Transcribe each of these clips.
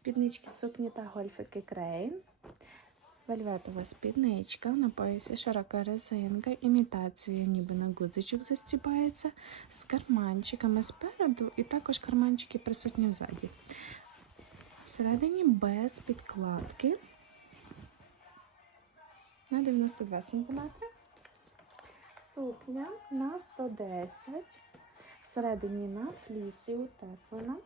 Спіднички, сукні та гольфики Крейн. Вельветова спідничка, на поясі широка резинка, імітація ніби на гудзичок застібається, з карманчиками спереду і також карманчики присутні взаді. Всередині без підкладки на 92 см. Сукня на 110 всередині на флісі утеплена.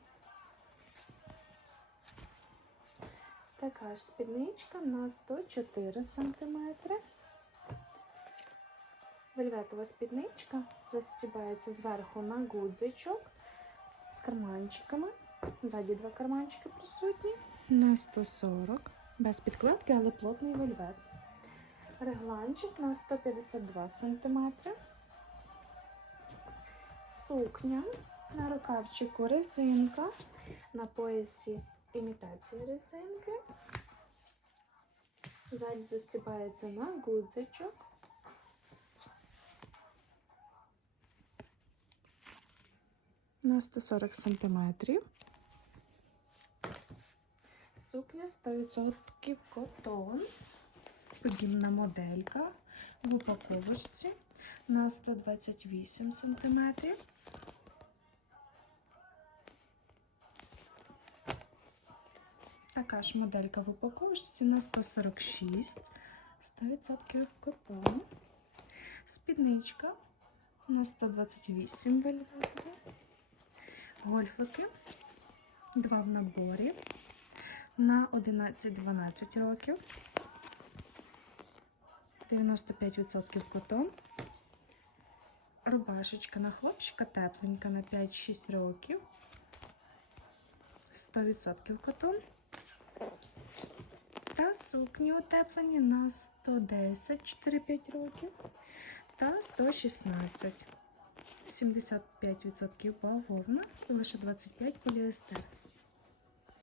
Така ж спідничка на 104 см. Вельветова спідничка застібається зверху на гудзичок з карманчиками. Ззаді два карманчики присутні. На 140. Без підкладки, але плотний вельвет. Регланчик на 152 см. Сукня на рукавчику резинка, на поясі імітація резинки. Ззаді застібається на гудзичок. На 140 сантиметрів. Сукня 100% котон. Подібна моделька в упаковочці на 128 сантиметрів. Така ж моделька в упаковочці на 146, 100% котон. Спідничка на 128 вельветові. Гольфики. Два в наборі на 11-12 років. 95% котон. Рубашечка на хлопчика тепленька на 5-6 років. 100% котон. Сукні утеплені на 110 4-5 років та 116. 75% бавовна і лише 25 поліестер.